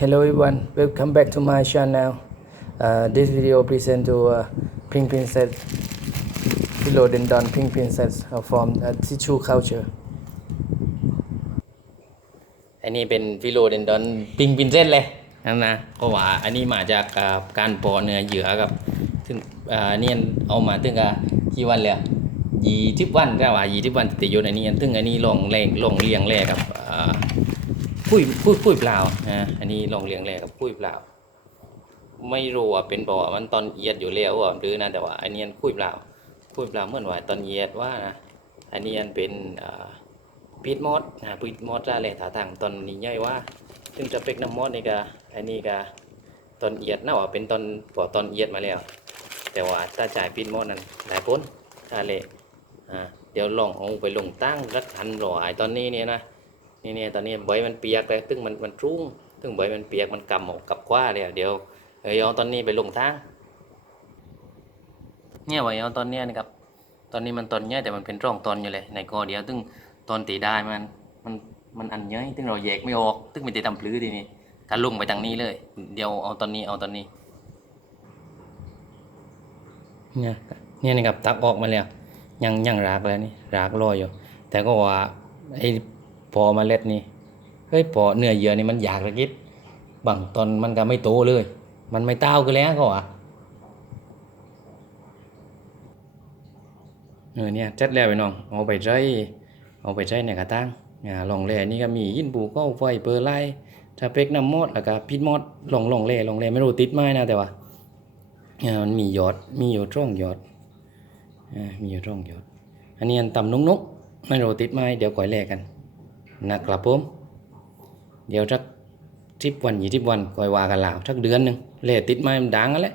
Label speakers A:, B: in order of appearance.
A: Hello everyone, welcome back to my channel. Uh, this video present to uh, Pink Princess Philodendron Pink Princess uh, from uh, Tissue Culture. อันนี้เป็นฟิโลเดนดอนปิงปินเซนเลยนั่นนะก็ว่าอันนี้มาจากอ่าการปอเนื้อเหยื่อกับถึงอ่าเนี่ยเอามาถึงกับกี่วันเลยยี่สิบวันก็ว่ายี่สิบวันติดอยู่ในนี้ถึงอันนี้ลองแรงลองเลี้ยงแรกครับอ่า พุ้ยพุ้ยพุ้ยเปล่านะอันนี้ลองเลียงแรกกับพุ้ยเปล่า ไม่รู้ว่าเป็นเพราะว่ามันตอนเอียดอยู่แล้วอะหรือนะแต่ว่าอันนี้พุ้ยเปล่าพุ้ยเปล่าเหมื่อนว่าตอนเอียดว่านะอันนี้อันเป็นปีดมอดนะปีดมอดจะแหล่ถาทางตอนนี้ย่อยว่าซึ่งจะเป็กน้ำมอดนี่ก็อันนี้ก็ตอนเอียดน่าว่าเป็นตอนพอตอนเอียดมาแล้ว แต่ว่าถ้าจ่ายปีดมอดนั้นหลายพ้นถ้าเละอ่าเดี๋ยวลองเอาไปลงตั้งรักทันรอไอตอนนี้เนี่ยนะ นี่เนี่ยตอนนี้ใบมันเปียกเลยซึ่งมันมันรุ่งซึ่งใบมันเปียกมันกำออกกับคว้าเลยเดี๋ยวเอ้ยเอาตอนนี้ไปลงตั้งเนี่ยไว้เอาตอนเนี้ยนะครับตอนนี้มันตอนเนี้ยแต่มันเป็นร่องตอนอยู่เลยในกอเดียวซึ่งตอนตีได้มันมันมันอันเย้ยซึ่งเราแยกไม่ออกซึ่งมันจะทำพลื้อทีนี้ถ้าลงไปทางนี้เลย เดี๋ยวเอาตอนนี้เอาตอนนี้เนี่ยเนี่ยนะครับตักออกมาแล้วยังยังรากแล้วนี่รากลอยอยู่ แต่ก็ว่าไอ พอมาเล็ดนี่เฮ้ยพอเนื้อเยื่อนี่มันอยากระกิดบางตอนมันก็ไม่โตเลย มันไม่เต้ากันแล้วก็ว่าเออเนี่ยจัดแล้วไปน้องเอาไปใจเอาไปใช้ในกระตั้งอ่าลองแร่นี่ก็มียินปูก็ไฟเปอร์ไล่ถ้าเป็กน้ำมอดแล้วก็พิดมอดลองลองแร่ลองแร่ไม่รู้ติดไหมนะแต่ว่าอ่ามันมียอดมีอยู่ตร่องยอดอ่ามีอยู่ตร่องยอดอันนี้อันต่ำนุ๊กนุ๊กไม่รู้ติดไหมเดี๋ยวก่อยแร่กัน นะครับผม เดี๋ยวสักทิปวันยี่ทิปวันคอยว่ากันแล้วสักเดือนหนึ่งเล่ติดไหมมันดังแล้ว